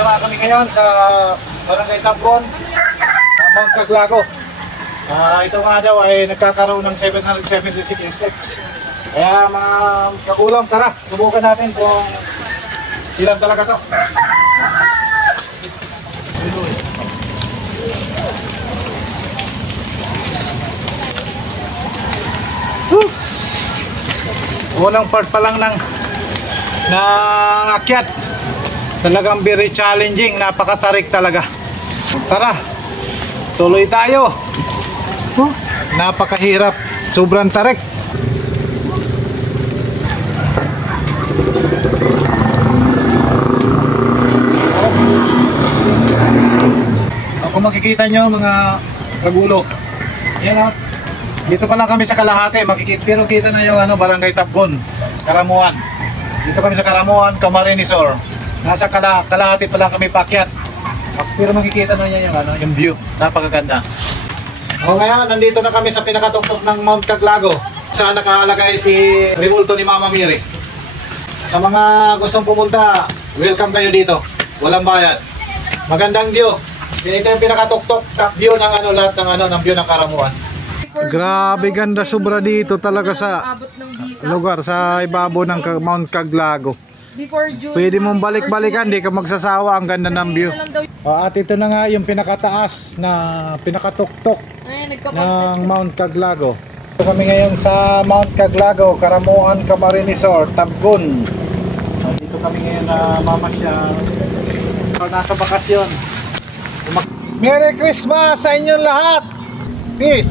Nandito na kami ngayon sa Barangay Tabgon, Mount Caglago. Ito nga daw ay nagkakaroon ng 776 steps. Kaya mga kagulang, tara, subukan natin kung ilan talaga to. Unang part pa lang ng akyat. Talagang very challenging, napakatarik talaga. Tara, tuloy tayo. Napakahirap, sobrang tarik. Kung makikita nyo mga kagulo, yan o, dito pa lang kami sa kalahati, pero kita na yung Barangay Tabgon, Karamuan. Dito kami sa Karamuan, Camarines Sur. Nasa kalahati pa lang kami pakyat. Pero makikita nyo yung view, napakaganda. O ngayon, nandito na kami sa pinakatuktok ng Mount Caglago, saan nakalagay si Ribulto ni Mama Miri. Sa mga gustong pumunta, welcome kayo dito, walang bayad. Magandang view. Ito yung pinakatuktok, top view ng lahat ng view ng Karamuan. Grabe ganda sobra dito talaga sa lugar, sa ibabaw ng Mount Caglago. Pwede mong balik-balikan, di ka magsasawa, ang ganda ng view. At ito na nga yung pinakataas na pinakatuktok ng Mount Caglago. Ito kami ngayon sa Mount Caglago, Karamuan, Camarines Sur, Tabgon. Dito kami ngayon na mamasyal. Nasa bakasyon. Merry Christmas sa inyong lahat! Peace!